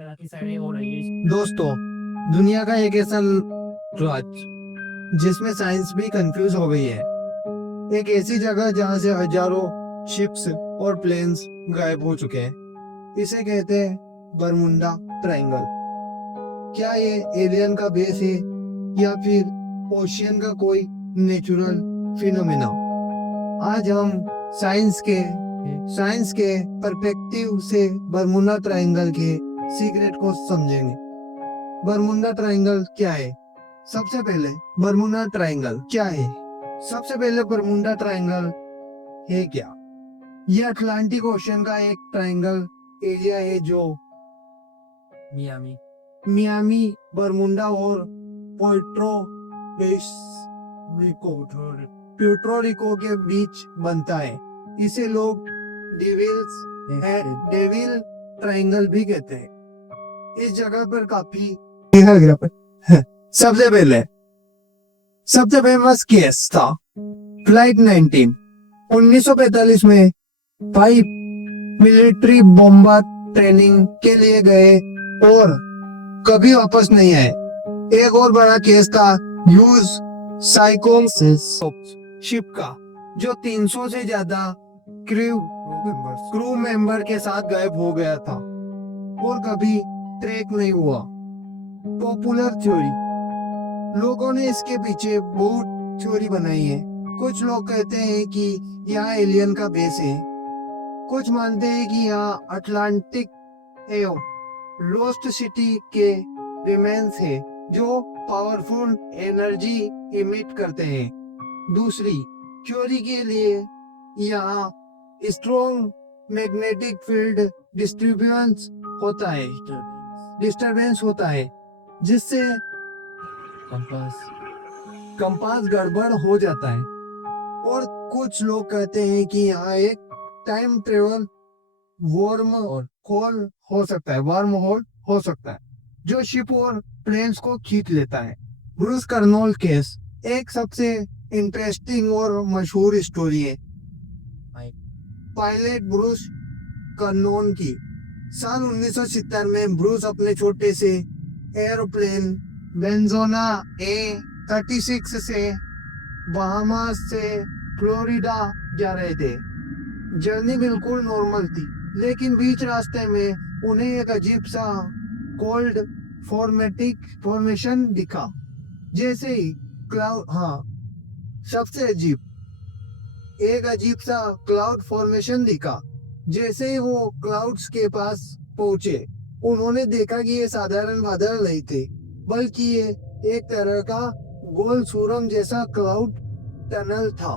दोस्तों, दुनिया का एक ऐसा राज्य जिसमें साइंस भी कंफ्यूज हो गई है। एक ऐसी जगह जहां से हजारों शिप्स और प्लेन्स गायब हो चुके हैं। इसे कहते हैं बरमुंडा ट्रायंगल। क्या ये एलियन का बेस है या फिर ओशियन का कोई नेचुरल फिनोमेना? आज हम साइंस के पर्सपेक्टिव से बरमुंडा ट्रायंगल के सीक्रेट को समझेंगे। बरमुंडा ट्रायंगल क्या है? सबसे पहले बरमुंडा ट्रायंगल क्या है? सबसे पहले बरमुंडा ट्रायंगल है क्या? यह अटलांटिक ओशन का एक ट्रायंगल एरिया है जो मियामी, बरमुंडा और प्यूर्टो रिको के बीच बनता है। इसे लोग डेविल ट्रायंगल भी कहते हैं। इस जगह पर काफी सबसे फेमस केस था फ्लाइट 19 1945 में 5 मिलिट्री बॉम्बर ट्रेनिंग के लिए गए और कभी वापस नहीं आए। एक और बड़ा केस था यूज साइकोसिस शिप का, जो 300 से ज्यादा क्रू मेंबर के साथ गायब हो गया था और कभी ट्रैक नहीं हुआ। पॉपुलर थ्योरी, लोगों ने इसके पीछे बहुत थ्योरी बनाई है। कुछ लोग कहते हैं कि यहाँ एलियन का बेस है। कुछ मानते हैं कि यहाँ अटलांटिक एवं लोस्ट सिटी के रिमेन्स है जो पावरफुल एनर्जी इमिट करते हैं। दूसरी थ्योरी के लिए यहाँ स्ट्रॉन्ग मैग्नेटिक फील्ड डिस्टरबेंस होता है जिससे कंपास गड़बड़ हो जाता है। और कुछ लोग कहते हैं कि यहाँ एक टाइम ट्रेवल वर्म होल हो सकता है जो शिप और प्लेन्स को खींच लेता है। ब्रूस कर्नोल केस एक सबसे इंटरेस्टिंग और मशहूर स्टोरी है पायलट ब्रूस कर्नोल की। साल 1970 में ब्रूस अपने छोटे से एयरप्लेन बेंजोना A36 से बहामास से फ्लोरिडा जा रहे थे। जर्नी बिल्कुल नॉर्मल थी, लेकिन बीच रास्ते में उन्हें एक अजीब सा कोल्ड फॉर्मेशन दिखा। जैसे ही एक अजीब सा क्लाउड फॉर्मेशन दिखा। जैसे ही वो क्लाउड्स के पास पहुंचे, उन्होंने देखा कि ये साधारण बादल नहीं थे, बल्कि ये एक तरह का गोल सुरंग जैसा क्लाउड टनल था।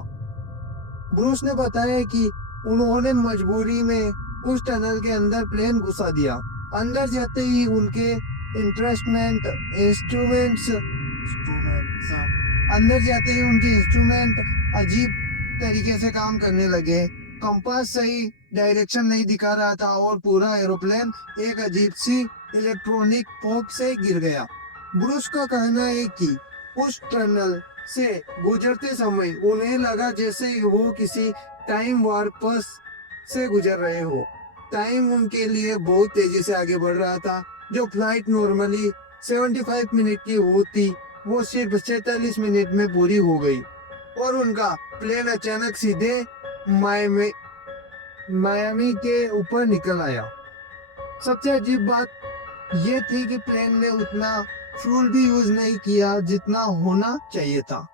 ब्रूस ने बताया कि उन्होंने मजबूरी में उस टनल के अंदर प्लेन घुसा दिया। अंदर जाते ही उनके इंस्ट्रूमेंट अजीब तरीके से काम करने लगे। कंपास सही डायरेक्शन नहीं दिखा रहा था और पूरा एरोप्लेन एक अजीब सी इलेक्ट्रॉनिक फॉग से गिर गया। ब्रूस का कहना है कि उस टनल से गुजरते समय उन्हें लगा जैसे वो किसी टाइम वार्प से गुजर रहे हो। टाइम उनके लिए बहुत तेजी से आगे बढ़ रहा था। जो फ्लाइट नॉर्मली 75 मिनट की होती, वो सिर्फ 47 मिनट में पूरी हो गई और उनका प्लेन अचानक सीधे मायामी के ऊपर निकल आया। सबसे अजीब बात ये थी कि प्लेन ने उतना फ्यूल भी यूज नहीं किया जितना होना चाहिए था।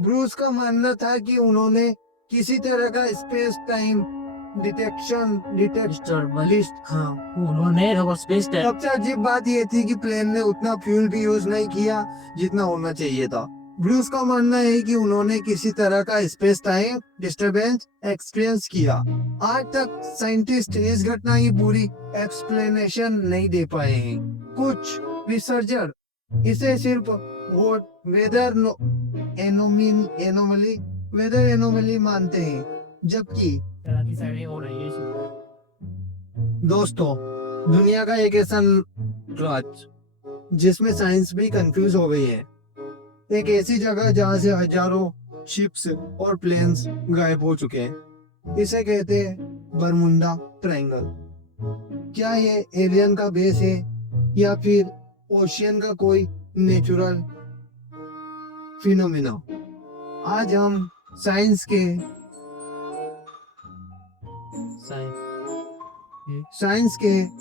ब्रूस का मानना था कि उन्होंने किसी तरह का स्पेस टाइम सबसे अजीब बात ये थी कि प्लेन ने उतना फ्यूल भी यूज नहीं किया जितना होना चाहिए था। ब्रूस का मानना है कि उन्होंने किसी तरह का स्पेस टाइम डिस्टरबेंस एक्सपीरियंस किया। आज तक साइंटिस्ट इस घटना की पूरी एक्सप्लेनेशन नहीं दे पाए हैं। कुछ रिसर्चर इसे सिर्फ वेदर एनोमली मानते हैं, जबकि दोस्तों, दुनिया का एक ऐसा राज्य जिसमें साइंस भी कंफ्यूज हो गई है। एक ऐसी जगह जहां से हजारों शिप्स और प्लेन्स गायब हो चुके हैं। इसे कहते हैं बरमुंडा ट्रायंगल। क्या ये एलियन का बेस है या फिर ओशियन का कोई नेचुरल फिनोमेना? आज हम साइंस के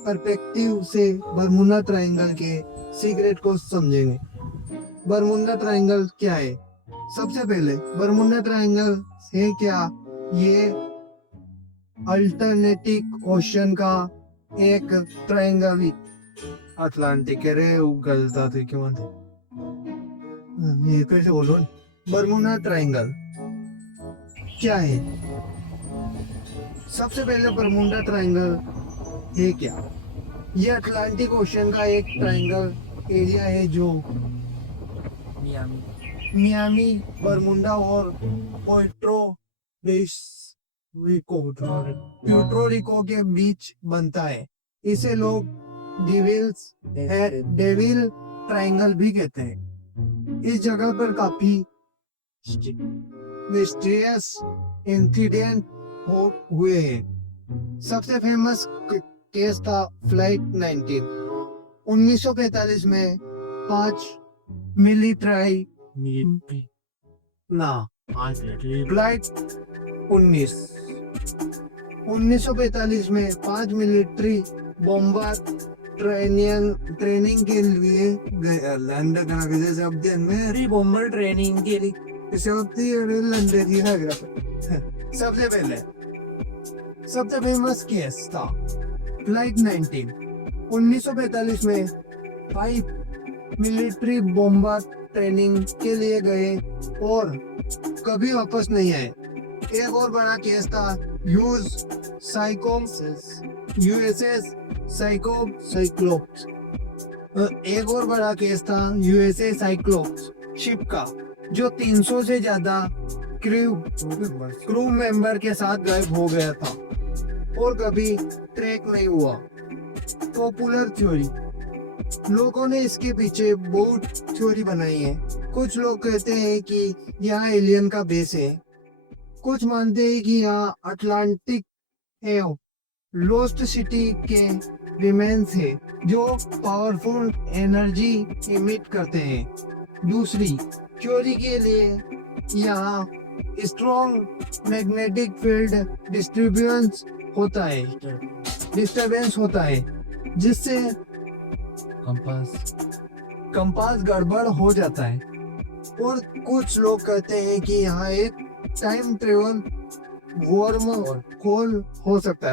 पर्सपेक्टिव से बरमुडा ट्रायंगल के सीक्रेट को समझेंगे। बरमुडा ट्रायंगल क्या है? सबसे पहले बरमुडा ट्रायंगल है क्या? ये अल्टरनेटिक ओशन का एक ट्रायंगल। अटलांटिक रे गलता थी क्यों ये कैसे बोलो? बरमुडा ट्रायंगल क्या है? सबसे पहले बरमुडा ट्रायंगल है क्या? ये अटलांटिक ओशन का एक ट्रायंगल एरिया है जो मियामी, बरमुडा और प्यूर्टो रिको के बीच बनता है। इसे लोग डेविल ट्रायंगल भी कहते हैं। इस जगह पर काफी मिस्टीरियस इंसिडेंट हुए हैं। सबसे फेमस केस था फ्लाइट 19। 1945 में 5 मिलिट्री फ्लाइट 1945 में 5 मिलिट्री बॉम्बर ट्रेनिंग के लिए गए लंदन करा के जैसे अब दिन में बॉम्बर ट्रेनिंग के लिए लंदन की सबसे फेमस केस था फ्लाइट 19। 1945 में 5 मिलिट्री बॉम्बर ट्रेनिंग के लिए गए और कभी वापस नहीं आए। एक और बड़ा केस था यूएसएस साइक्लोप्स। एक और बड़ा केस था यूएसए साइक्लोप्स शिप का, जो 300 से ज्यादा क्रू मेंबर के साथ गायब हो गया था और कभी ट्रैक नहीं हुआ। पॉपुलर थ्योरी, लोगों ने इसके पीछे बहुत थ्योरी बनाई है। कुछ लोग कहते हैं कि यहाँ एलियन का बेस है। कुछ मानते हैं कि यहाँ अटलांटिक लोस्ट सिटी के रिमेन्स है जो पावरफुल एनर्जी इमिट करते हैं। दूसरी थ्योरी के लिए यहाँ स्ट्रॉन्ग मैग्नेटिक फील्ड डिस्टरबेंस होता है जिससे कंपास गड़बड़ हो जाता है। और कुछ लोग कहते हैं कि यहाँ एक टाइम ट्रेवल वार्म होल हो सकता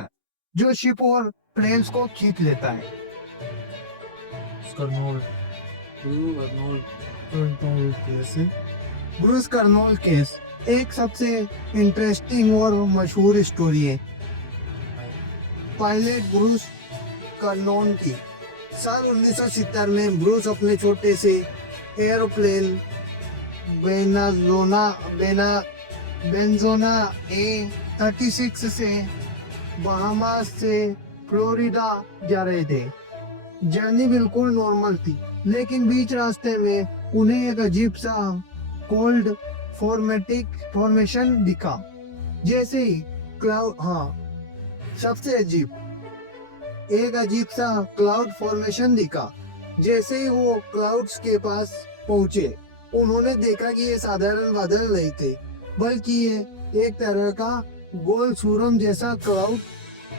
है जो शिप और प्लेन्स को खींच लेता है। ब्रूस कर्नोल केस एक सबसे इंटरेस्टिंग और मशहूर स्टोरी है। पायलट ब्रूस कर्नोल की साल 1970 में ब्रूस अपने छोटे से एयरप्लेन बेंजोना A36 से बहामास से फ्लोरिडा जा रहे थे। जर्नी बिल्कुल नॉर्मल थी, लेकिन बीच रास्ते में उन्हें एक अजीब सा कोल्ड फॉर्मेशन दिखा। जैसे ही सबसे अजीब एक अजीब सा क्लाउड फॉर्मेशन दिखा। जैसे ही वो क्लाउड्स के पास पहुंचे, उन्होंने देखा कि ये साधारण बादल नहीं थे, बल्कि ये एक तरह का गोल सुरंग जैसा क्लाउड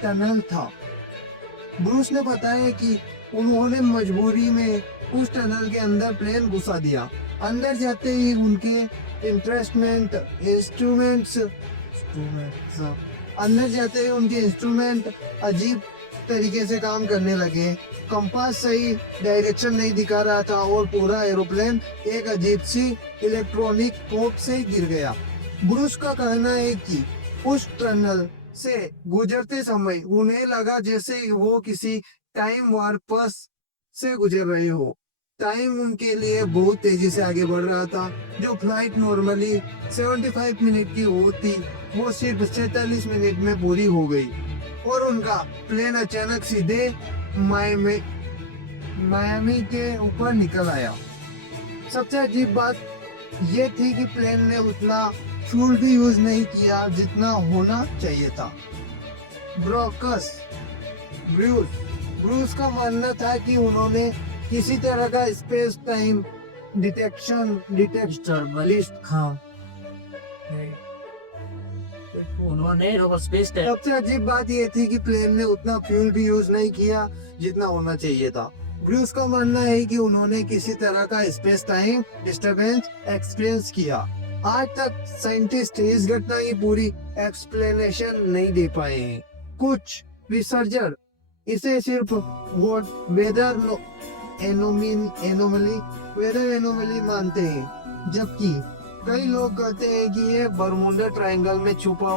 टनल था। ब्रूस ने बताया कि उन्होंने मजबूरी में उस टनल के अंदर प्लेन घुसा दिया। अंदर जाते ही उनके इंस्ट्रूमेंट अजीब तरीके से काम करने लगे। कंपास सही डायरेक्शन नहीं दिखा रहा था और पूरा एरोप्लेन एक अजीब सी इलेक्ट्रॉनिक पोर्ट से गिर गया। ब्रूस का कहना है कि उस टनल से गुजरते समय उन्हें लगा जैसे वो किसी टाइम वार्प से गुजर रहे हो। टाइम उनके लिए बहुत तेजी से आगे बढ़ रहा था। जो फ्लाइट नॉर्मली 75 मिनट की होती, वो सिर्फ 47 मिनट में पूरी हो गई और उनका प्लेन अचानक सीधे मायामी के ऊपर निकल आया। सबसे अजीब बात ये थी कि प्लेन ने उतना फ्यूल भी यूज नहीं किया जितना होना चाहिए था। ब्रोकस ब्रूस का मानना था कि उन्होंने किसी तरह का स्पेस टाइम डिटेक्शन जर्नलिस्ट हाँ उन्होंने स्पेस सबसे अजीब बात ये थी कि प्लेन ने उतना फ्यूल भी यूज नहीं किया जितना होना चाहिए था। ब्रूस का मानना है कि उन्होंने किसी तरह का स्पेस टाइम डिस्टरबेंस एक्सपीरियंस किया। आज तक साइंटिस्ट इस घटना की पूरी एक्सप्लेनेशन नहीं दे पाए हैं। कुछ रिसर्चर इसे सिर्फ वेदर एनोमली मानते हैं, जबकि कई लोग कहते हैं कि ये बरमुडा ट्रायंगल में छुपा